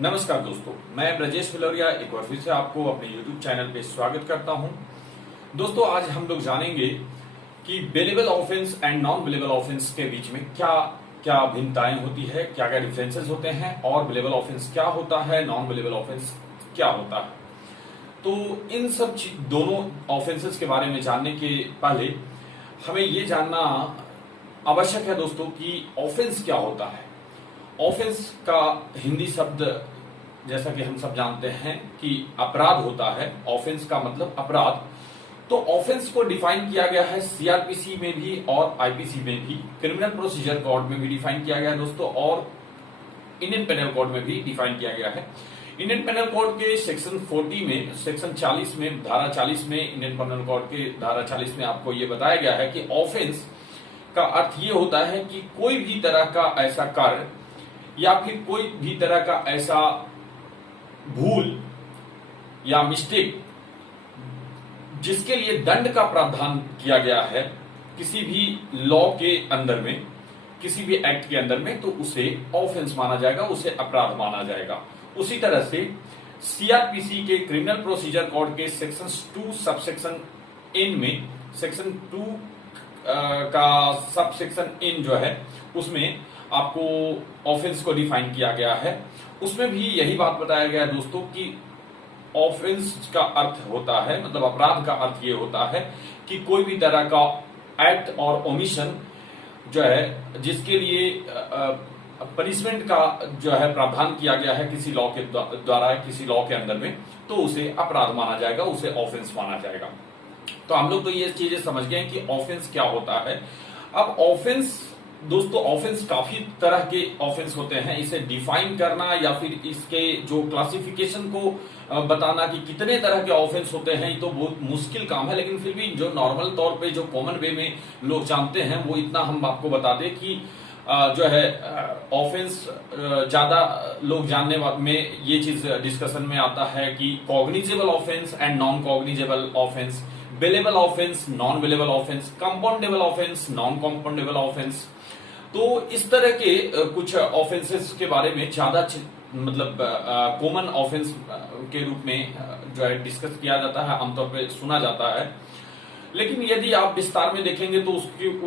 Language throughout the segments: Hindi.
नमस्कार दोस्तों, मैं ब्रजेश फिलोरिया एक बार फिर से आपको अपने YouTube चैनल पे स्वागत करता हूं। दोस्तों, आज हम लोग जानेंगे कि bailable offence and non bailable offence के बीच में क्या क्या भिन्नताएं होती है, क्या क्या डिफरेंसेस होते हैं और बेलेबल ऑफेंस क्या होता है, नॉन बेलेबल ऑफेंस क्या होता है। तो इन सब दोनों ऑफेंसेस के बारे में जानने के पहले हमें ये जानना आवश्यक है दोस्तों कि ऑफेंस क्या होता है। ऑफेंस का हिंदी शब्द जैसा कि हम सब जानते हैं कि अपराध होता है। ऑफेंस का मतलब अपराध। तो ऑफेंस को डिफाइन किया गया है सीआरपीसी में भी और आईपीसी में भी, क्रिमिनल प्रोसीजर कोड में भी डिफाइन किया गया है दोस्तों, और इंडियन पेनल कोड में भी डिफाइन किया गया है। इंडियन पेनल कोड के सेक्शन 40 में, सेक्शन 40 में, धारा 40 में, इंडियन पेनल कोड के धारा 40 में आपको ये बताया गया है कि ऑफेंस का अर्थ ये होता है कि कोई भी तरह का ऐसा कार्य या फिर कोई भी तरह का ऐसा भूल या मिस्टेक जिसके लिए दंड का प्रावधान किया गया है किसी भी लॉ के अंदर में, किसी भी एक्ट के अंदर में, तो उसे ऑफेंस माना जाएगा, उसे अपराध माना जाएगा। उसी तरह से सीआरपीसी के क्रिमिनल प्रोसीजर कोड के सेक्शन 2 सबसेक्शन इन में, सेक्शन 2 का सबसेक्शन इन जो है उसमें आपको ऑफेंस को डिफाइन किया गया है। उसमें भी यही बात बताया गया है दोस्तों कि ऑफेंस का अर्थ होता है, मतलब अपराध का अर्थ ये होता है कि कोई भी तरह का एक्ट और ओमिशन जो है जिसके लिए पनिशमेंट का जो है प्रावधान किया गया है किसी लॉ के द्वारा, किसी लॉ के अंदर में, तो उसे अपराध माना जाएगा, उसे ऑफेंस माना जाएगा। तो हम लोग तो ये चीजें समझ गए कि ऑफेंस क्या होता है। अब ऑफेंस दोस्तों, ऑफेंस काफी तरह के ऑफेंस होते हैं। इसे डिफाइन करना या फिर इसके जो क्लासिफिकेशन को बताना कि कितने तरह के ऑफेंस होते हैं, ये तो बहुत मुश्किल काम है। लेकिन फिर भी जो नॉर्मल तौर पे जो कॉमन वे में लोग जानते हैं वो इतना हम आपको बता दें कि जो है ऑफेंस ज्यादा लोग जानने में ये चीज डिस्कशन में आता है कि cognizable offence and non cognizable offence, bailable offence, non bailable offence, compoundable offence, non compoundable offence. तो इस तरह के कुछ ऑफेंसेस के बारे में ज्यादा मतलब कॉमन ऑफेंस के रूप में जो है डिस्कस किया जाता है, आमतौर पे सुना जाता है। लेकिन यदि आप विस्तार में देखेंगे तो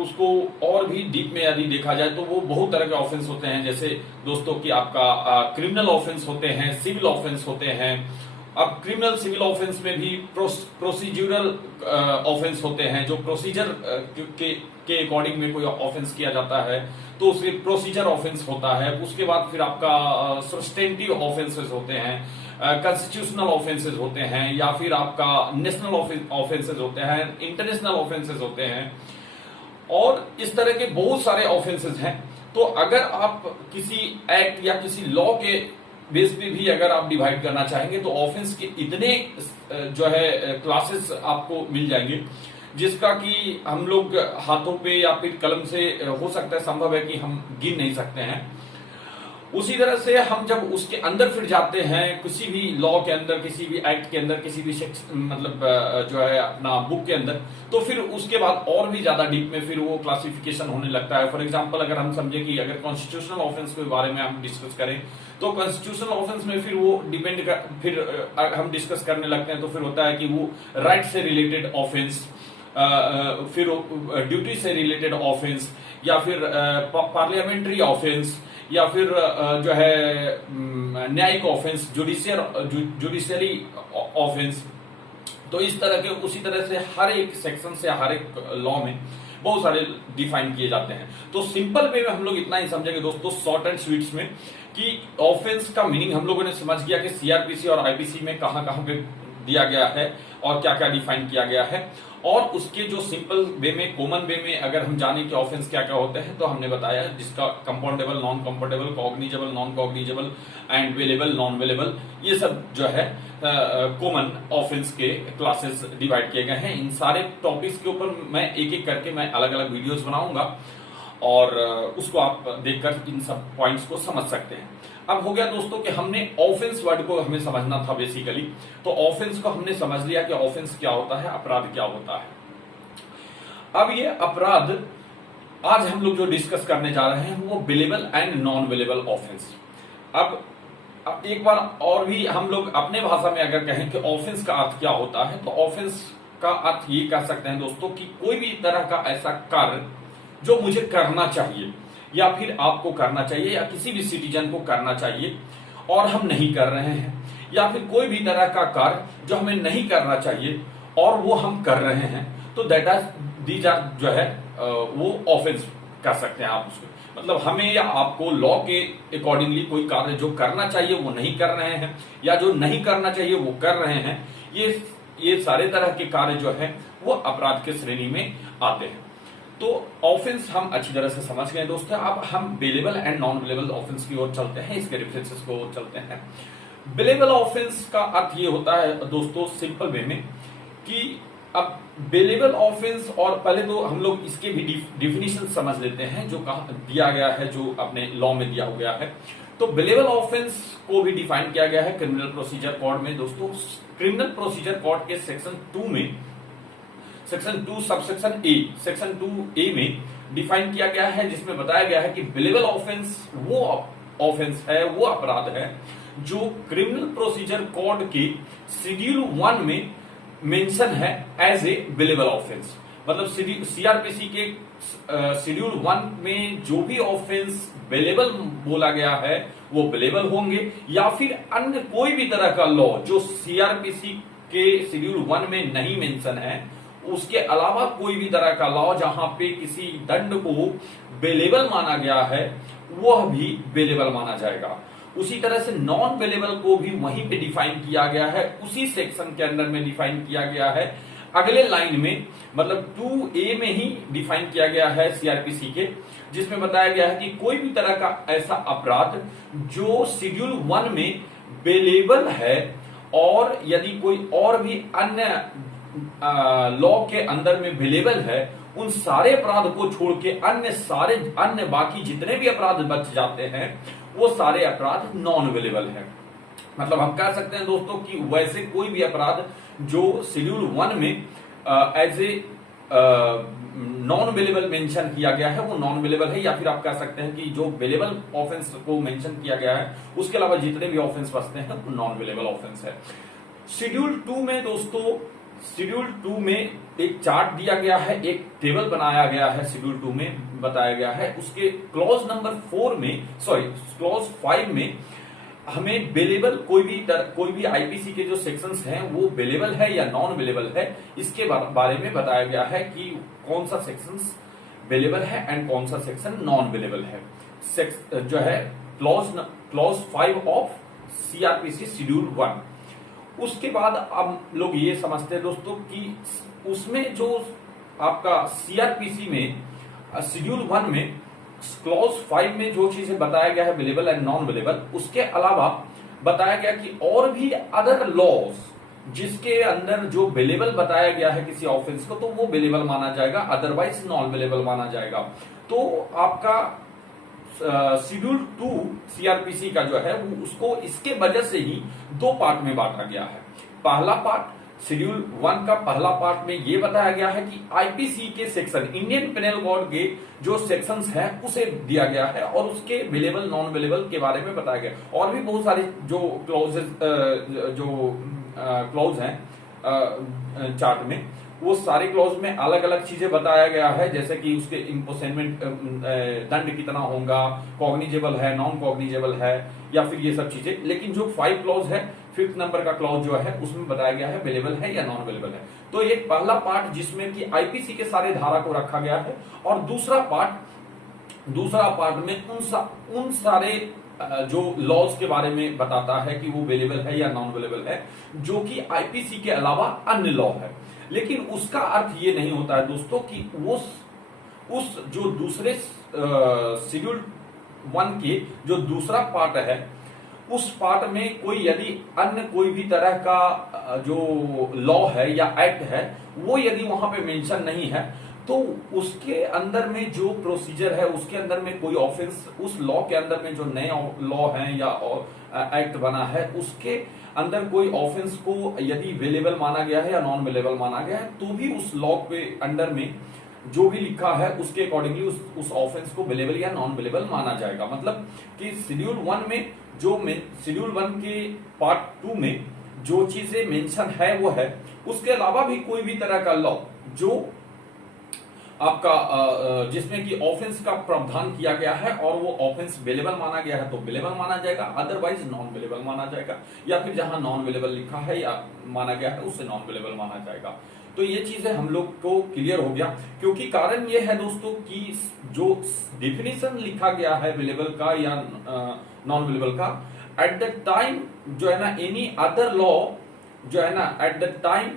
उसको और भी डीप में यदि देखा जाए तो वो बहुत तरह के ऑफेंस होते हैं। जैसे दोस्तों कि आपका क्रिमिनल ऑफेंस होते हैं, सिविल ऑफेंस होते हैं। अब क्रिमिनल सिविल ऑफेंस में भी प्रोसीजरल ऑफेंस होते हैं, जो प्रोसीजर के अकॉर्डिंग में कोई ऑफेंस किया जाता है तो उसके प्रोसीजर ऑफेंस होता है। उसके बाद फिर आपका सब्सटेंटिव ऑफेंसेस होते हैं, कॉन्स्टिट्यूशनल ऑफेंसेस होते हैं, या फिर आपका नेशनल ऑफेंसेस होते हैं, इंटरनेशनल ऑफेंसेस होते हैं, और इस तरह के बहुत सारे ऑफेंसेस हैं। तो अगर आप किसी एक्ट या किसी लॉ के बेस पे भी अगर आप डिवाइड करना चाहेंगे तो ऑफेंस के इतने जो है क्लासेस आपको मिल जाएंगे जिसका कि हम लोग हाथों पे या फिर कलम से हो सकता है, संभव है कि हम गिन नहीं सकते हैं। उसी तरह से हम जब उसके अंदर फिर जाते हैं, किसी भी लॉ के अंदर, किसी भी एक्ट के अंदर, किसी भी मतलब जो है अपना बुक के अंदर, तो फिर उसके बाद और भी ज्यादा डीप में फिर वो क्लासिफिकेशन होने लगता है। फॉर एग्जांपल अगर हम समझे कि अगर कॉन्स्टिट्यूशनल ऑफेंस के बारे में हम डिस्कस करें तो कॉन्स्टिट्यूशनल ऑफेंस में फिर वो डिपेंड फिर हम डिस्कस करने लगते हैं तो फिर होता है कि वो राइट से रिलेटेड ऑफेंस, फिर ड्यूटी से रिलेटेड ऑफेंस, या फिर पार्लियामेंट्री ऑफेंस, या फिर जो है न्यायिक ऑफेंस, जुडिशियरी ऑफेंस। तो इस तरह के, उसी तरह से हर एक सेक्शन से हर एक लॉ में बहुत सारे डिफाइन किए जाते हैं। तो सिंपल वे में हम लोग इतना ही समझेंगे दोस्तों, शॉर्ट एंड स्वीट्स में, कि ऑफेंस का मीनिंग हम लोगों ने समझ गया कि सीआरपीसी और आईपीसी में कहां कहां पे दिया गया है और क्या क्या डिफाइन किया गया है। और उसके जो सिंपल वे में, कॉमन वे में अगर हम जाने कि ऑफेंस क्या क्या होते हैं तो हमने बताया जिसका compoundable, non compoundable, cognizable, non cognizable and bailable, non bailable, ये सब जो है कॉमन ऑफेंस के क्लासेस डिवाइड किए गए हैं। इन सारे टॉपिक्स के ऊपर मैं एक एक करके मैं अलग अलग वीडियोस बनाऊंगा और उसको आप देखकर इन सब पॉइंट्स को समझ सकते हैं। अब हो गया दोस्तों कि हमने ऑफेंस वर्ड को हमें समझना था बेसिकली। तो ऑफेंस को हमने समझ लिया कि ऑफेंस क्या होता है, अपराध क्या होता है। अब ये अपराध आज हम लोग जो डिस्कस करने जा रहे हैं वो bailable and non bailable offence. अब अब एक बार और भी हम लोग अपने भाषा में अगर कहें कि ऑफेंस का अर्थ क्या होता है, तो ऑफेंस का अर्थ ये कह सकते हैं दोस्तों कि कोई भी तरह का ऐसा कार्य जो मुझे करना चाहिए या फिर आपको करना चाहिए या किसी भी सिटीजन को करना चाहिए और हम नहीं कर रहे हैं, या फिर कोई भी तरह का कार्य जो हमें नहीं करना चाहिए और वो हम कर रहे हैं, तो दैट आर दीज आर जो है वो ऑफेंस कर सकते हैं आप उसको। मतलब हमें या आपको लॉ के अकॉर्डिंगली कोई कार्य जो करना चाहिए वो नहीं कर रहे हैं या जो नहीं करना चाहिए वो कर रहे हैं, ये सारे तरह के कार्य जो है वो अपराध के श्रेणी में आते हैं। तो ऑफेंस हम अच्छी तरह से समझ गए दोस्तों। अब हम bailable and non bailable offence की ओर चलते हैं, इसके रेफरेंसेस को ओर चलते हैं। बेलेबल ऑफेंस का अर्थ ये होता है दोस्तों सिंपल वे में कि अब बेलेबल ऑफेंस, और पहले तो हम लोग इसके भी डिफिनीशन समझ लेते हैं जो कहा दिया गया है, जो अपने लॉ में दिया गया है। तो बेलेबल ऑफेंस को भी डिफाइन किया गया है क्रिमिनल प्रोसीजर कोड में दोस्तों। क्रिमिनल प्रोसीजर कोड के सेक्शन 2 में, सेक्शन 2 सबसेक्शन ए, सेक्शन 2A में डिफाइन किया गया है, जिसमें बताया गया है कि बेलेबल ऑफेंस वो ऑफेंस है, वो अपराध है जो क्रिमिनल प्रोसीजर कोड के शेड्यूल 1 में मेंशन है एज ए बेलेबल ऑफेंस। मतलब सीआरपीसी के शेड्यूल 1 में जो भी ऑफेंस बेलेबल बोला गया है वो बेलेबल होंगे, या फिर अन्य कोई भी तरह का लॉ जो सीआरपीसी के शेड्यूल 1 में नहीं मेंशन है, उसके अलावा कोई भी तरह का लॉ जहां पे किसी दंड को बेलेबल माना गया है वह भी बेलेबल माना जाएगा। उसी तरह से नॉन बेलेबल को भी वहीं पे डिफाइन किया गया है, उसी सेक्शन के अंदर में डिफाइन किया गया है, अगले लाइन में, मतलब 2A में ही डिफाइन किया गया है सीआरपीसी के, जिसमें बताया गया है कि कोई भी तरह का ऐसा अपराध जो शेड्यूल 1 में बेलेबल है और यदि कोई और भी अन्य लॉ के अंदर में बेलेबल है, उन सारे अपराध को छोड़ के अन्य बाकी जितने भी अपराध बच जाते हैं वो सारे अपराध नॉन बेलेबल है। मतलब हम कह सकते हैं दोस्तों कि वैसे कोई भी अपराध जो शेड्यूल 1 में as a non bailable mention किया गया है वो नॉन बेलेबल है, या फिर आप कह सकते हैं कि जो बेलेबल ऑफेंस को मेंशन किया गया है उसके अलावा जितने भी ऑफेंस बचते हैं वो नॉन बेलेबल ऑफेंस है। शेड्यूल 2 में दोस्तों, शेड्यूल 2 में एक चार्ट दिया गया है, एक टेबल बनाया गया है, शेड्यूल 2 में बताया गया है। उसके क्लॉज नंबर 4 में, क्लॉज 5 में हमें बेलेबल कोई भी आईपीसी के जो सेक्शंस हैं वो बेलेबल है या नॉन बेलेबल है, इसके बारे में बताया गया है कि कौन सा सेक्शंस बेलेबल है एंड कौन सा सेक्शन नॉन बेलेबल है। जो है क्लॉज 5 ऑफ सीआरपीसी शेड्यूल 1। उसके बाद हम लोग ये समझते हैं दोस्तों कि उसमें जो आपका सीआरपीसी में शेड्यूल 1 में क्लॉज 5 में जो चीजें बताया गया है बेलेबल एंड नॉन बेलेबल, उसके अलावा बताया गया कि और भी अदर लॉज जिसके अंदर जो बेलेबल बताया गया है किसी ऑफेंस को, तो वो बेलेबल माना जाएगा, अदरवाइज नॉन बेलेबल माना जाएगा। तो आपका शेड्यूल 2 सीआरपीसी का जो है वो उसको इसके वजह से ही 2 पार्ट में बांटा गया है। पहला पार्ट, शेड्यूल 1 का पहला पार्ट में ये बताया गया है कि आईपीसी के सेक्शन, इंडियन पेनल कोड के जो सेक्शंस हैं उसे दिया गया है और उसके बेलेबल नॉन बेलेबल के बारे में बताया गया। और भी बहुत सारे जो क्लॉज हैं चार्ट में, वो सारे क्लॉज में अलग अलग चीजें बताया गया है, जैसे कि उसके इम्पोसेमेंट दंड कितना होगा, कॉग्निजेबल है, नॉन कॉग्निजेबल है, या फिर ये सब चीजें। लेकिन जो 5 क्लॉज है, 5th नंबर का क्लॉज जो है उसमें बताया गया है बेलेबल है या नॉन बेलेबल है। तो एक पहला पार्ट जिसमें कि आईपीसी के सारे धारा को रखा गया है, और दूसरा पार्ट में उन सारे जो लॉज के बारे में बताता है कि वो बेलेबल है या नॉन बेलेबल है, जो कि आईपीसी के अलावा अन्य लॉ है। लेकिन उसका अर्थ ये नहीं होता है दोस्तों कि उस जो दूसरे शेड्यूल 1 के जो दूसरा पार्ट है, उस पार्ट में यदि अन्य कोई भी तरह का जो लॉ है या एक्ट है वो यदि वहां पे मेंशन नहीं है, तो उसके अंदर में जो प्रोसीजर है, उसके अंदर में कोई ऑफेंस, उस लॉ के अंदर में जो नए लॉ हैं या एक्ट बना है उसके अंदर कोई ऑफेंस को यदि बेलेबल माना गया है या नॉन बेलेबल माना गया है, तो भी उस लॉ के अंडर में जो भी लिखा है उसके अकॉर्डिंगली उस ऑफेंस को बेलेबल या नॉन बेलेबल माना जाएगा। मतलब कि शेड्यूल 1 में शेड्यूल 1 के पार्ट 2 में जो चीजें मेंशन है वो है, उसके अलावा भी कोई भी तरह का लॉ जो आपका जिसमें कि ऑफेंस का प्रावधान किया गया है और वो ऑफेंस बेलेबल माना गया है तो बेलेबल माना जाएगा, अदरवाइज नॉन बेलेबल माना जाएगा, या फिर जहां नॉन बेलेबल लिखा है या माना गया है उससे नॉन बेलेबल माना जाएगा। तो ये चीजें हम लोग को क्लियर हो गया, क्योंकि कारण ये है दोस्तों कि जो डिफिनीशन लिखा गया है बेलेबल का या नॉन बेलेबल का, एट द टाइम जो है ना एनी अदर लॉ जो है ना at the time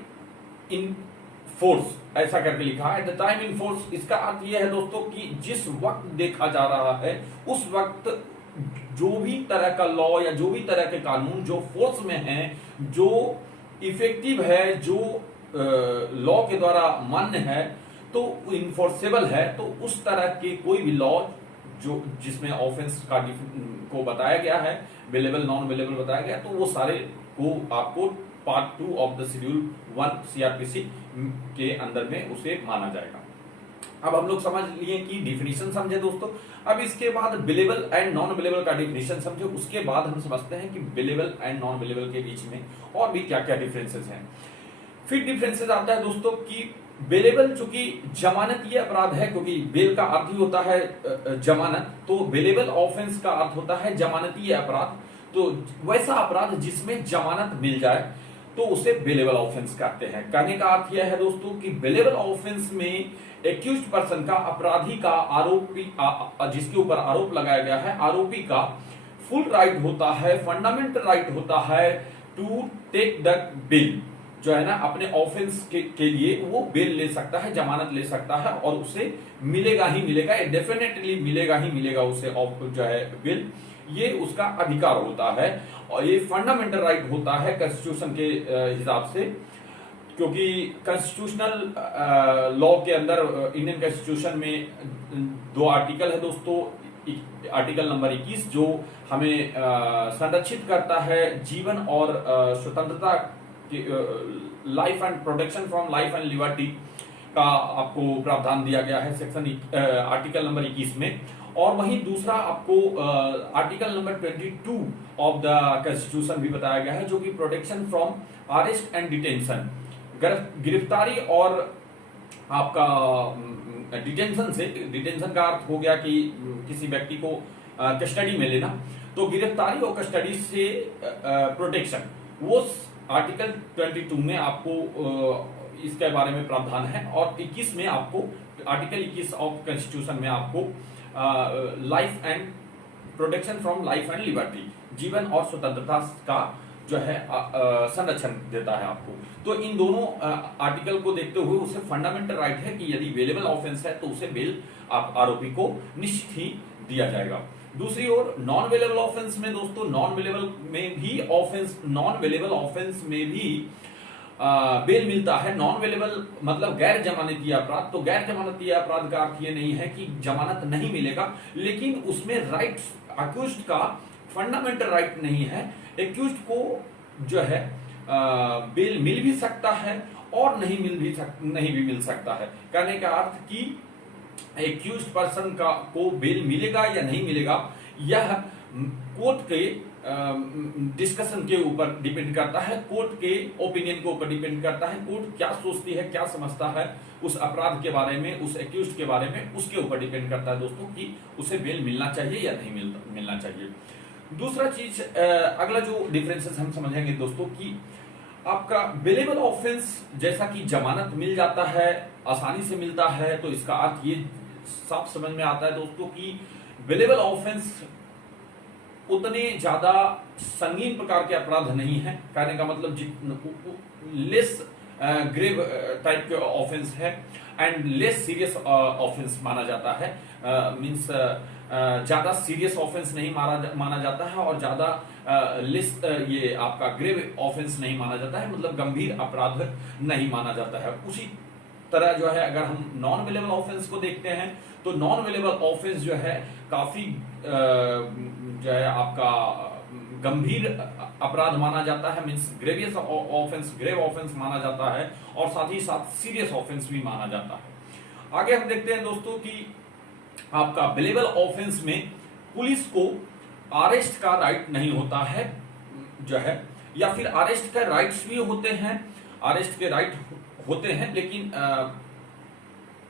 in force, ऐसा करके लिखा है at the time in force. इसका अर्थ यह है दोस्तों कि जिस वक्त देखा जा रहा है उस वक्त जो भी तरह का लॉ या जो भी तरह के कानून जो फोर्स में है, जो इफेक्टिव है, जो लॉ के द्वारा मान्य है, तो इन्फोर्सेबल है, तो उस तरह के कोई भी लॉ जो जिसमें ऑफेंस का को बताया गया है, बेलेबल नॉन बेलेबल बताया गया, तो वो सारे को आपको part 2 of the schedule 1 CrPC के अंदर में उसे माना जाएगा। अब हम लोग समझ लिए कि डिफिनीशन समझे दोस्तों। अब इसके बाद बेलेबल एंड नॉन बेलेबल का डिफिनीशन समझे, उसके बाद हम समझते हैं कि बेलेबल एंड नॉन बेलेबल के बीच में और भी क्या क्या डिफरेंसेस हैं। फिर डिफरेंसेस आता है दोस्तों कि बेलेबल चूंकि जमानतीय अपराध है, क्योंकि बेल का अर्थ ही होता है जमानत, तो बेलेबल ऑफेंस का अर्थ होता है जमानतीय अपराध। तो वैसा अपराध जिसमें जमानत मिल जाए तो उसे बेलेबल ऑफेंस कहते हैं। कहने का अर्थ यह है दोस्तों कि बेलेबल ऑफेंस में एक्यूज्ड पर्सन का, अपराधी का, आरोपी जिसके ऊपर आरोप लगाया गया है, आरोपी का फुल राइट होता है, फंडामेंटल राइट होता है टू टेक द बेल, जो है ना अपने ऑफेंस के लिए वो बेल ले सकता है, जमानत ले सकता है और उसे मिलेगा ही मिलेगा, डेफिनेटली मिलेगा ही मिलेगा उसे जो है बेल, ये उसका अधिकार होता है और ये फंडामेंटल राइट होता है कॉन्स्टिट्यूशन के हिसाब से। क्योंकि कॉन्स्टिट्यूशनल लॉ के अंदर इंडियन कॉन्स्टिट्यूशन में 2 आर्टिकल है दोस्तों। आर्टिकल नंबर 21 जो हमें संरक्षित करता है जीवन और स्वतंत्रता, life and protection from life and liberty का आपको प्रावधान दिया गया है सेक्शन आर्टिकल नंबर 21 में। और वहीं दूसरा आपको article number 22 of the constitution भी बताया गया है, जो कि protection from arrest and detention, गिरफ्तारी और आपका डिटेंशन से, डिटेंशन का अर्थ हो गया कि किसी व्यक्ति को कस्टडी में लेना, तो गिरफ्तारी और कस्टडी से प्रोटेक्शन, वो आर्टिकल 22 में आपको इसके बारे में प्रावधान है। और 21 में आपको आर्टिकल 21 ऑफ कॉन्स्टिट्यूशन में आपको life and protection from life and liberty, जीवन और स्वतंत्रता का जो है संरक्षण देता है आपको। तो इन दोनों आर्टिकल को देखते हुए उसे फंडामेंटल राइट है कि यदि बेलेबल ऑफेंस है तो उसे बेल आरोपी को निश्चित ही दिया जाएगा। दूसरी ओर नॉन बेलेबल ऑफेंस में दोस्तों, नॉन बेलेबल ऑफेंस में भी बेल मिलता है। नॉन बेलेबल मतलब गैर जमानतीय अपराध। तो गैर जमानतीय अपराध का अर्थ ये नहीं है कि जमानत नहीं मिलेगा, लेकिन उसमें राइट्स अक्यूज्ड का फंडामेंटल राइट नहीं है। एक्यूज्ड को जो है बेल मिल भी सकता है और नहीं भी मिल सकता है। कहने का अर्थ कि एक्यूज्ड पर्सन का को बेल मिलेगा या नहीं मिलेगा, यह कोर्ट के डिस्कशन के ऊपर डिपेंड करता है, कोर्ट के ओपिनियन के ऊपर डिपेंड करता है। कोर्ट क्या सोचती है, क्या समझता है उस अपराध के बारे में, उस एक्यूज्ड के बारे में, उसके ऊपर डिपेंड करता है दोस्तों कि उसे बेल मिलना चाहिए या नहीं मिलना चाहिए। दूसरा चीज, अगला जो डिफरेंसेस हम समझेंगे दोस्तों कि आपका बेलेबल ऑफेंस जैसा कि जमानत मिल जाता है, आसानी से मिलता है, तो इसका अर्थ ये साफ समझ में आता है दोस्तों कि बेलेबल ऑफेंस उतने ज्यादा संगीन प्रकार के अपराध नहीं है। कहने का मतलब लेस ग्रेव टाइप के ऑफेंस है एंड लेस सीरियस ऑफेंस माना जाता है। मींस ज्यादा सीरियस ऑफेंस नहीं माना जाता है और ज्यादा लेस ये आपका ग्रेव ऑफेंस नहीं माना जाता है, मतलब गंभीर अपराध नहीं माना जाता है। उसी तरह जो है अगर हम नॉन बेलेबल ऑफेंस को देखते हैं तो नॉन बेलेबल ऑफेंस जो है काफी जो है आपका गंभीर अपराध माना जाता है, means grievous offence, grave offence माना जाता है और साथ ही साथ सीरियस ऑफेंस भी माना जाता है। आगे हम देखते हैं दोस्तों कि आपका बेलेबल ऑफेंस में पुलिस को अरेस्ट का राइट नहीं होता है जो है, या फिर अरेस्ट के राइट्स भी होते हैं, अरेस्ट के राइट होते हैं, लेकिन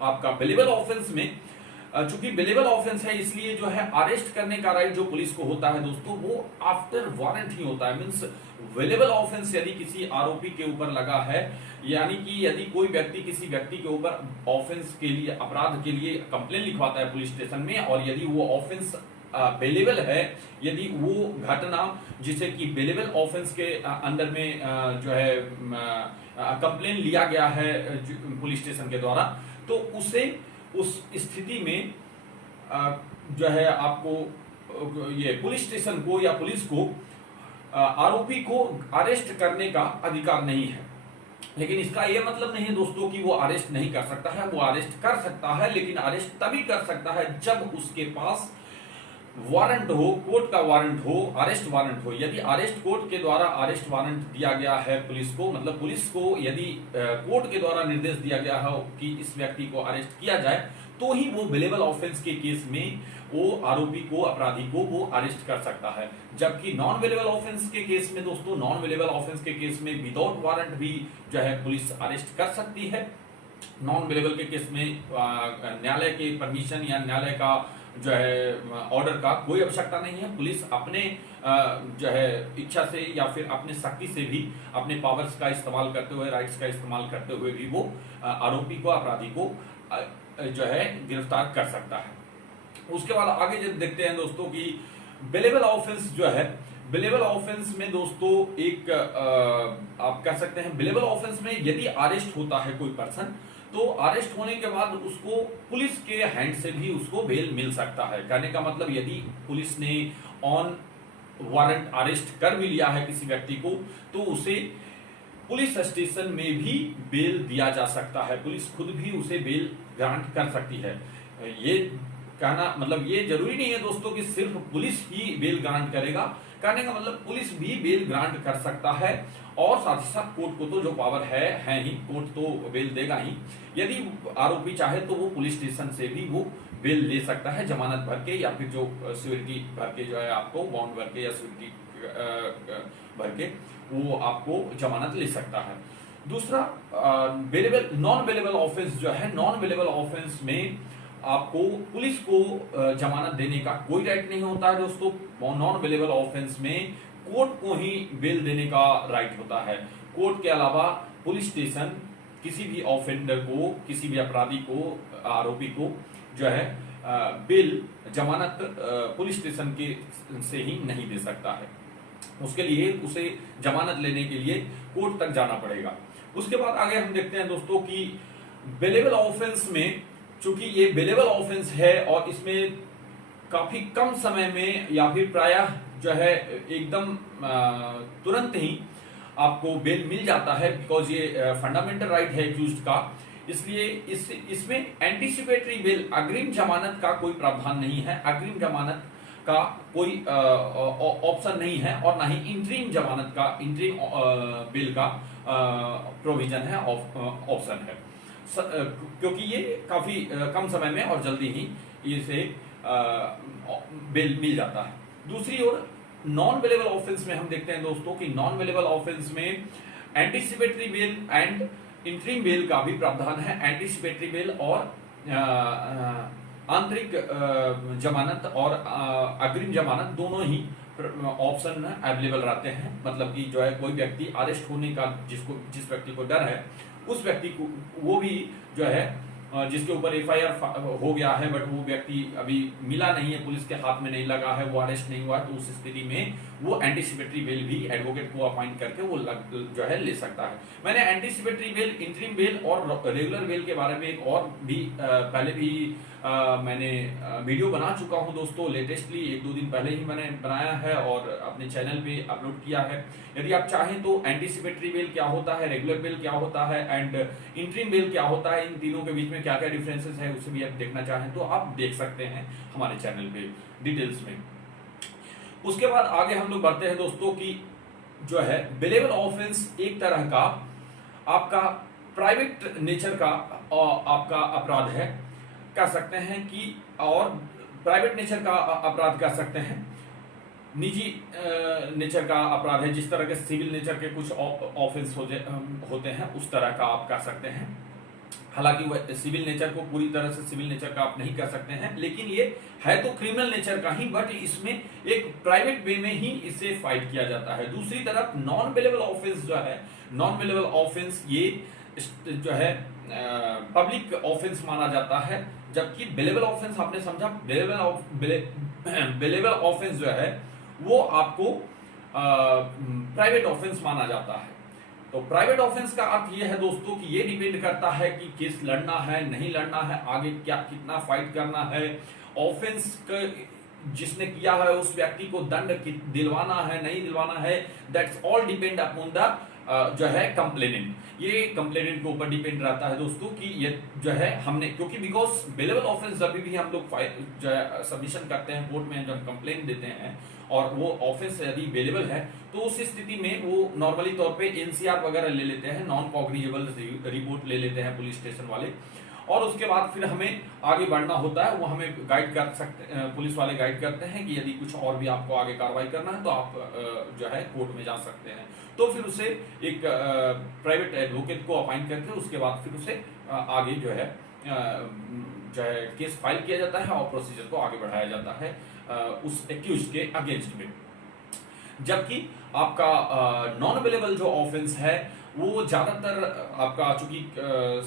आपका बेलेबल ऑफेंस में चूंकि बेलेबल ऑफेंस है इसलिए जो है अरेस्ट करने का राइट जो पुलिस को होता है दोस्तों वो आफ्टर वारंट ही होता है। मींस बेलेबल ऑफेंस यदि किसी आरोपी के ऊपर लगा है, यानी कि यदि कोई व्यक्ति किसी व्यक्ति के ऊपर ऑफेंस के लिए, अपराध के लिए कंप्लेन लिखवाता है पुलिस स्टेशन में, और यदि वो ऑफेंस बेलेबल है, यदि वो घटना जिसे कि बेलेबल ऑफेंस के अंदर में जो है कंप्लेन लिया गया है पुलिस स्टेशन के द्वारा, तो उसे उस स्थिति में जो है आपको ये पुलिस स्टेशन को या पुलिस को आरोपी को अरेस्ट करने का अधिकार नहीं है। लेकिन इसका यह मतलब नहीं है दोस्तों कि वो अरेस्ट नहीं कर सकता है, वो अरेस्ट कर सकता है, लेकिन अरेस्ट तभी कर सकता है जब उसके पास वारंट हो, कोर्ट का वारंट हो, अरेस्ट वारंट हो। यदि अरेस्ट कोर्ट के द्वारा अरेस्ट वारंट दिया गया है पुलिस को, मतलब पुलिस को यदि कोर्ट के द्वारा निर्देश दिया गया हो कि इस व्यक्ति को अरेस्ट किया जाए, तो ही वो बेलेबल ऑफेंस के केस में वो आरोपी को, अपराधी को वो अरेस्ट कर सकता है। जबकि नॉन बेलेबल ऑफेंस के केस में दोस्तों, नॉन बेलेबल ऑफेंस के केस में विदाउट वारंट भी जो है पुलिस अरेस्ट कर सकती है। नॉन बेलेबल के केस में न्यायालय के परमिशन या न्यायालय का जो है ऑर्डर का कोई आवश्यकता नहीं है। पुलिस अपने जो है इच्छा से या फिर अपने शक्ति से भी, अपने पावर्स का इस्तेमाल करते हुए, राइट्स का इस्तेमाल करते हुए भी वो आरोपी को, अपराधी को जो है गिरफ्तार कर सकता है। उसके बाद आगे जब देखते हैं दोस्तों कि बेलेबल ऑफेंस जो है, बेलेबल ऑफेंस में दोस्तों एक आप कह सकते हैं बेलेबल ऑफेंस में यदि अरेस्ट होता है कोई पर्सन, तो अरेस्ट होने के बाद उसको पुलिस के हैंड से भी उसको बेल मिल सकता है। कहने का मतलब यदि पुलिस ने ऑन वारंट अरेस्ट कर भी लिया है किसी व्यक्ति को, तो उसे पुलिस स्टेशन में भी बेल दिया जा सकता है, पुलिस खुद भी उसे बेल ग्रांट कर सकती है। ये कहना मतलब ये जरूरी नहीं है दोस्तों कि सिर्फ पुलिस ही बेल ग्रांट करेगा। कहने का मतलब पुलिस भी बेल ग्रांट कर सकता है, और साथ ही साथ कोर्ट को तो जो पावर है ही, कोर्ट तो बेल देगा ही। यदि आरोपी चाहे तो वो पुलिस स्टेशन से भी वो बेल ले सकता है, जमानत भर के या फिर जो सिक्योरिटी भर के, जो है आपको बॉन्ड भर के या सिक्योरिटी भर के वो आपको जमानत ले सकता है। दूसरा बेलेबल, नॉन बेलेबल ऑफेंस जो है, नॉन बेलेबल ऑफेंस में आपको पुलिस को जमानत देने का कोई राइट नहीं होता है दोस्तों। नॉन बेलेबल ऑफेंस में कोर्ट को ही बेल देने का राइट होता है। कोर्ट के अलावा पुलिस स्टेशन किसी भी ऑफेंडर को, किसी भी अपराधी को, आरोपी को जो है बेल, जमानत पुलिस स्टेशन के से ही नहीं दे सकता है। उसके लिए उसे जमानत लेने के लिए कोर्ट तक जाना पड़ेगा। उसके बाद आगे हम देखते हैं दोस्तों कि बेलेबल ऑफेंस में, चूंकि ये बेलेबल ऑफेंस है और इसमें काफी कम समय में या फिर प्रायः जो है एकदम तुरंत ही आपको बेल मिल जाता है, बिकॉज ये फंडामेंटल राइट है एक्यूज्ड का, इसलिए इसमें एंटीसिपेटरी बेल, अग्रिम जमानत का कोई प्रावधान नहीं है, अग्रिम जमानत का कोई ऑप्शन नहीं है, और ना ही इंटरिम जमानत का, इंटरिम बेल का प्रोविजन है, ऑप्शन है, क्योंकि ये काफी कम समय में और जल्दी ही इसे बेल मिल जाता है। दूसरी ओर नॉन बेलेबल ऑफेंस में हम देखते हैं दोस्तों कि नॉन बेलेबल ऑफेंस में anticipatory bail and interim bell का भी प्रावधान है। एंटीसिपेटरी बेल और आंतरिक जमानत और अग्रिम जमानत दोनों ही ऑप्शन अवेलेबल रहते हैं। मतलब कि जो है कोई व्यक्ति अरेस्ट होने का, जिस व्यक्ति को डर है, उस व्यक्ति को, वो भी जो है जिसके ऊपर एफआईआर हो गया है बट वो व्यक्ति अभी मिला नहीं है, पुलिस के हाथ में नहीं लगा है, वो अरेस्ट नहीं हुआ, तो उस स्थिति में वो एंटीसिपेटरी बेल भी एडवोकेट को अपॉइंट करके वो जो है ले सकता है। मैंने एंटीसिपेटरी बेल, इंटरिम बेल और रेगुलर बेल के बारे में एक और भी पहले भी मैंने वीडियो बना चुका हूं दोस्तों, लेटेस्टली 1-2 दिन पहले ही मैंने बनाया है और अपने चैनल पे अपलोड किया है। यदि आप चाहें तो एंटीसिपेटरी बेल क्या होता है, रेगुलर बेल क्या होता है एंड इंटरिम बेल क्या होता है, इन तीनों के बीच में क्या क्या डिफरेंसेस है, उसे भी आप देखना चाहें तो आप देख सकते हैं हमारे चैनल पे डिटेल्स में। उसके बाद आगे हम लोग बढ़ते हैं दोस्तों कि जो है बेलेबल ऑफेंस एक तरह का आपका प्राइवेट नेचर का आपका अपराध है, कह सकते हैं कि, और प्राइवेट नेचर का अपराध कह सकते हैं, निजी नेचर का अपराध है। जिस तरह के सिविल नेचर के कुछ ऑफेंस होते हैं उस तरह का आप कह सकते हैं। हालांकि वह सिविल नेचर को पूरी तरह से सिविल नेचर का आप नहीं कर सकते हैं, लेकिन ये है तो क्रिमिनल नेचर का ही, बट इसमें एक प्राइवेट वे में ही इसे फाइट किया जाता है। दूसरी तरफ नॉन बेलेबल ऑफेंस जो है, नॉन बेलेबल ऑफेंस ये जो है पब्लिक ऑफेंस माना जाता है, जबकि बेलेबल ऑफेंस आपने समझा, बेलेबल ऑफेंस जो है वो आपको प्राइवेट ऑफेंस माना जाता है। तो प्राइवेट ऑफेंस का अर्थ यह है दोस्तों कि ये डिपेंड करता है कि केस लड़ना है नहीं लड़ना है, आगे क्या कितना फाइट करना है, ऑफेंस जिसने किया है उस व्यक्ति को दंड दिलवाना है नहीं दिलवाना है, that's all depend upon the जो है कंप्लेनेंट। ये कंप्लेनेंट के ऊपर डिपेंड रहता है दोस्तों कि ये जो है हमने, क्योंकि बिकॉज बेलेबल ऑफेंस जब भी हम लोग जो है सबमिशन करते हैं कोर्ट में, जब कंप्लेंट देते हैं और वो ऑफेंस यदि बेलेबल है तो उस स्थिति में वो नॉर्मली तौर पे एनसीआर वगैरह ले लेते हैं, नॉन कॉग्निजेबल रिपोर्ट ले लेते हैं पुलिस स्टेशन वाले, और उसके बाद फिर हमें आगे बढ़ना होता है। वो हमें गाइड कर सकते हैं, पुलिस वाले गाइड करते हैं कि यदि कुछ और भी आपको आगे कार्रवाई करना है तो आप जो है कोर्ट में जा सकते हैं। तो फिर उसे एक प्राइवेट एडवोकेट को अपॉइंट करके उसके बाद फिर उसे आगे जो है केस फाइल किया जाता है और प्रोसीजर को आगे बढ़ाया जाता है उस एक्यूज के अगेंस्ट में। जबकि आपका नॉन अवेलेबल जो ऑफेंस है वो ज्यादातर आपका चूंकि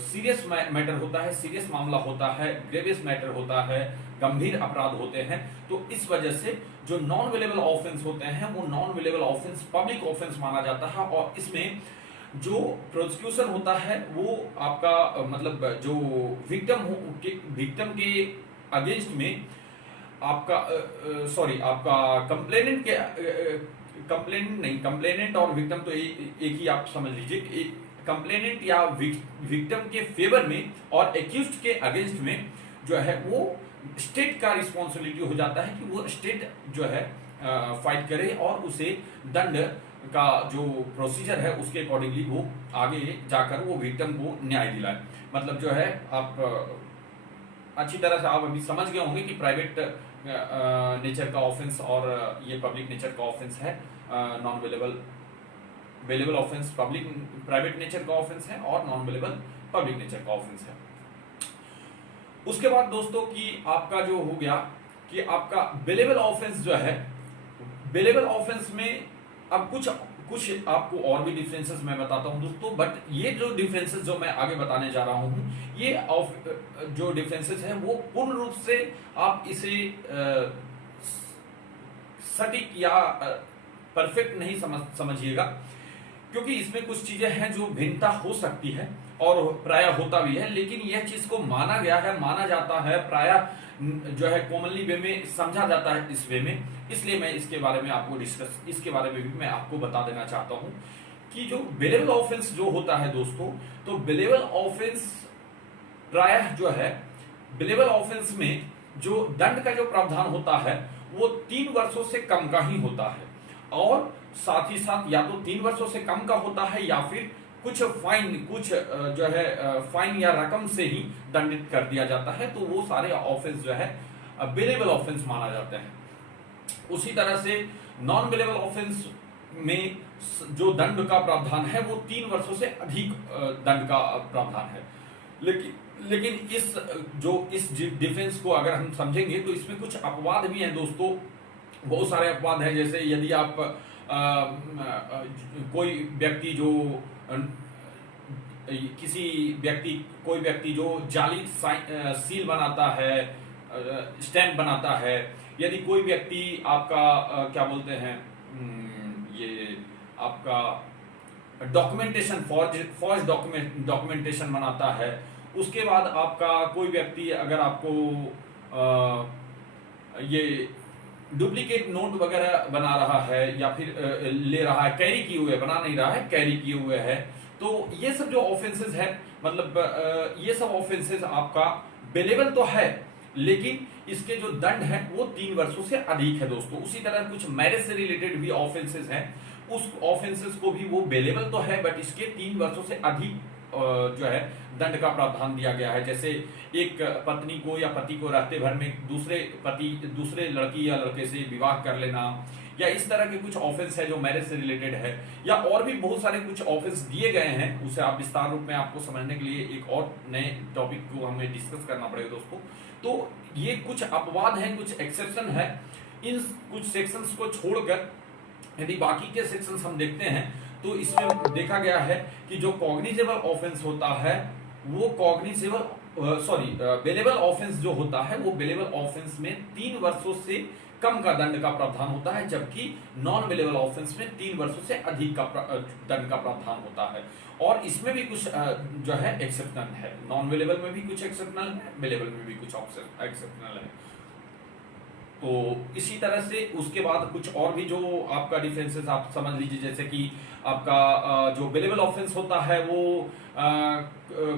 सीरियस मैटर होता है, सीरियस मामला होता है, ग्रेवियस मैटर होता है, गंभीर अपराध होते हैं, तो इस वजह से जो नॉन अवेलेबल ऑफेंस होते हैं वो non available offence public offence माना जाता है। और इसमें जो प्रोसिक्यूशन होता है वो आपका मतलब जो विक्टिम के अगेंस्ट में आपका आपका कंप्लेनेंट के कंप्लेनेंट और विक्टिम तो एक ही आप समझ लीजिए, कंप्लेनेंट या विक्टिम के फेवर में और एक्यूज्ड के अगेंस्ट में जो है वो स्टेट का रिस्पॉन्सिबिलिटी हो जाता है कि वो स्टेट जो है फाइट करे और उसे दंड का जो प्रोसीजर है उसके अकॉर्डिंगली वो आगे जाकर वो विक्टिम को न्याय दिलाए। मतलब जो है आप अच्छी तरह से आप अभी समझ गए होंगे कि प्राइवेट नेचर का ऑफेंस और ये पब्लिक नेचर का ऑफेंस है। Non bailable offence private nature का ऑफेंस है और नॉन बेलेबल पब्लिक नेचर का ऑफेंस है। उसके बाद दोस्तों कि आपका जो हो गया कि आपका बेलेबल ऑफेंस जो है, बेलेबल ऑफेंस में अब कुछ आपको और भी डिफरेंसेस मैं बताता हूं दोस्तों, बट ये जो डिफरेंसेस जो मैं आगे बताने जा रहा हूं ये जो डिफरेंसेस हैं वो पूर्ण रूप से आप इसे सटीक या परफेक्ट नहीं समझिएगा, क्योंकि इसमें कुछ चीजें हैं जो भिन्नता हो सकती है और प्राय होता भी है, लेकिन यह चीज को माना गया है, माना जाता है, प्राय जो है कॉमनली वे में समझा जाता है इस वे में। इसलिए मैं इसके बारे में आपको इसके बारे में भी मैं आपको बता देना चाहता हूं कि जो बेलेबल ऑफेंस जो होता है दोस्तों, तो बेलेबल ऑफेंस प्राय जो है बेलेबल ऑफेंस में जो दंड का जो प्रावधान होता है वो 3 वर्षों से कम का ही होता है, और साथ ही साथ या तो 3 वर्षों से कम का होता है या फिर कुछ जो है फाइन या रकम से ही दंडित कर दिया जाता है। तो वो सारे ऑफेंस जो है बेलेबल ऑफेंस माना जाता है। उसी तरह से नॉन बेलेबल ऑफेंस में जो दंड का प्रावधान है वो 3 वर्षों से अधिक दंड का प्रावधान है। लेकिन इस डिफेंस को अगर हम समझेंगे तो इसमें कुछ अपवाद भी हैं दोस्तों, बहुत सारे अपवाद हैं। जैसे यदि आप कोई व्यक्ति जो जाली सील बनाता है, स्टैंप बनाता है, यदि कोई व्यक्ति आपका क्या बोलते हैं ये आपका डॉक्यूमेंटेशन फॉर्ज डॉक्यूमेंटेशन बनाता है, उसके बाद आपका कोई व्यक्ति अगर आपको ये डुप्लीकेट नोट वगैरह बना रहा है या फिर ले रहा है, कैरी किए हुए, बना नहीं रहा है, कैरी किए हुए है, तो ये सब जो ऑफेंसेस है, मतलब ये सब ऑफेंसेस आपका बेलेबल तो है, लेकिन इसके जो दंड है वो 3 वर्षों से अधिक है दोस्तों। उसी तरह कुछ मैरिज से रिलेटेड भी ऑफेंसेस हैं, उस ऑफेंसेस को भी वो बेलेबल तो है बट इसके 3 वर्षों से अधिक जो है दंड का प्रावधान दिया गया है। जैसे एक पत्नी को या पति को रहते भर में दूसरे लड़की या लड़के से विवाह कर लेना, या इस तरह के कुछ ऑफेंस है जो मैरिज से रिलेटेड है, या और भी बहुत सारे कुछ ऑफेंस दिए गए हैं। उसे आप विस्तार रूप में आपको समझने के लिए एक और नए टॉपिक को हमें डिस्कस करना पड़ेगा दोस्तों। तो ये कुछ अपवाद हैं, कुछ एक्सेप्शन है। इन कुछ सेक्शंस को छोड़कर यदि बाकी के सेक्शंस हम देखते हैं तो इसमें देखा गया है कि जो कॉग्निजेबल ऑफेंस होता है वो बेलेबल ऑफेंस जो होता है वो बेलेबल ऑफेंस में 3 वर्षों से कम का दंड का प्रावधान होता है, जबकि नॉन बेलेबल ऑफेंस में 3 वर्षों से अधिक का दंड का प्रावधान होता है। और इसमें भी कुछ जो है एक्सेप्शनल है, नॉन बेलेबल में भी कुछ एक्सेप्शनल है, बेलेबल में भी कुछ एक्सेप्शनल है। तो इसी तरह से उसके बाद कुछ और भी जो आपका डिफरेंसेस आप समझ लीजिए, जैसे कि आपका जो बेलेबल ऑफेंस होता है वो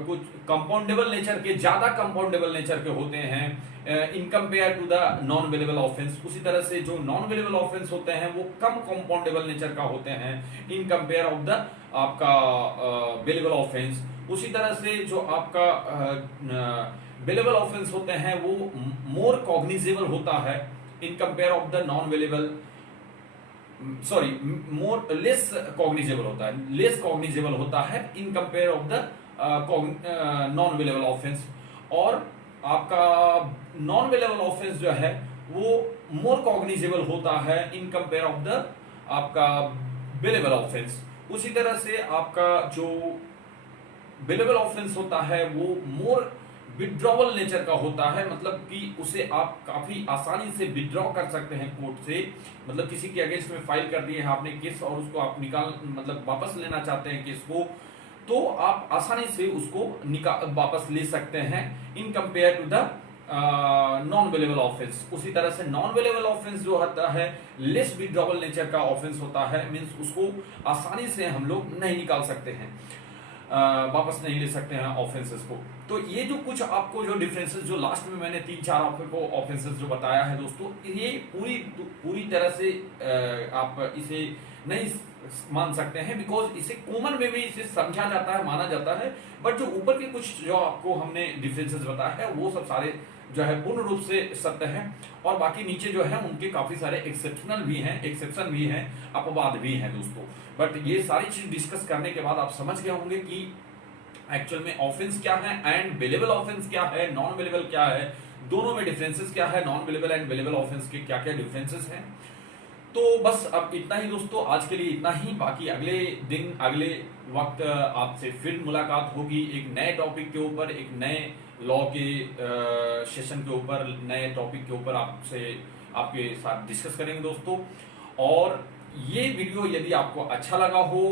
कुछ कंपाउंडेबल नेचर के, ज्यादा कंपाउंडेबल नेचर के होते हैं in compare to the non bailable offence. उसी तरह से जो नॉन बेलेबल ऑफेंस होते हैं वो कम कंपाउंडेबल नेचर का होते हैं इन कंपेयर ऑफ द आपका बेलेबल ऑफेंस। उसी तरह से जो आपका बेलेबल ऑफेंस होते हैं वो मोर कॉग्निजेबल होता है in compare of the non bailable, more less cognizable होता है, लेस कॉग्निजेबल होता है in compare of the non bailable offence. और आपका नॉन बेलेबल ऑफेंस जो है वो मोर कॉग्निजेबल होता है इन कंपेयर ऑफ द आपका बेलेबल ऑफेंस। उसी तरह से आपका जो बेलेबल ऑफेंस होता है वो मोर विड्रॉवल नेचर का होता है, मतलब कि उसे आप काफी आसानी से विड्रॉ कर सकते हैं कोर्ट से। मतलब किसी के अगेंस्ट में फाइल कर दिए हैं आपने केस और उसको आप मतलब वापस लेना चाहते हैं केस को, तो आप आसानी से उसको वापस ले सकते हैं in compare to the non bailable offence. उसी तरह से नॉन बेलेबल ऑफेंस जो होता है लेस विड्रॉवल नेचर का ऑफेंस होता है, मींस उसको आसानी से हम लोग नहीं निकाल सकते हैं, वापस नहीं ले सकते हैं ऑफेंसेस को। तो ये जो कुछ आपको जो डिफरेंसेस जो लास्ट में मैंने 3-4 आपको ऑफेंसेस जो बताया है दोस्तों, ये पूरी तरह से आप इसे नहीं मान सकते हैं, बिकॉज इसे कॉमन वे में इसे समझा जाता है, माना जाता है। बट जो ऊपर के कुछ जो आपको हमने डिफरेंसेस बताया है वो सब सारे जो है पूर्ण रूप से सत्य है, और बाकी नीचे जो है उनके काफी सारे एक्सेप्शनल भी हैं, एक्सेप्शन भी हैं, अपवाद भी हैं दोस्तों। बट ये सारी चीज डिस्कस करने के बाद आप समझ गए होंगे कि एक्चुअल में ऑफेंस क्या है एंड बेलेबल ऑफेंस क्या है, नॉन बेलेबल क्या है, दोनों में डिफरेंसेस क्या है, non bailable and bailable offence के क्या क्या डिफरेंसेस हैं। तो बस अब इतना ही दोस्तों, आज के लिए इतना ही। बाकी अगले दिन अगले वक्त आपसे फिर मुलाकात होगी एक नए टॉपिक के ऊपर, एक नए लॉ के सेशन के ऊपर, नए टॉपिक के ऊपर आपके साथ डिस्कस करेंगे दोस्तों। और ये वीडियो यदि आपको अच्छा लगा हो,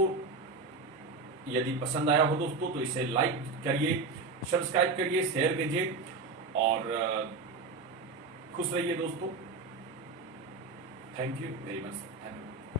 यदि पसंद आया हो दोस्तों, तो इसे लाइक करिए, सब्सक्राइब करिए, शेयर कीजिए और खुश रहिए दोस्तों। Thank you very much. धन्यवाद।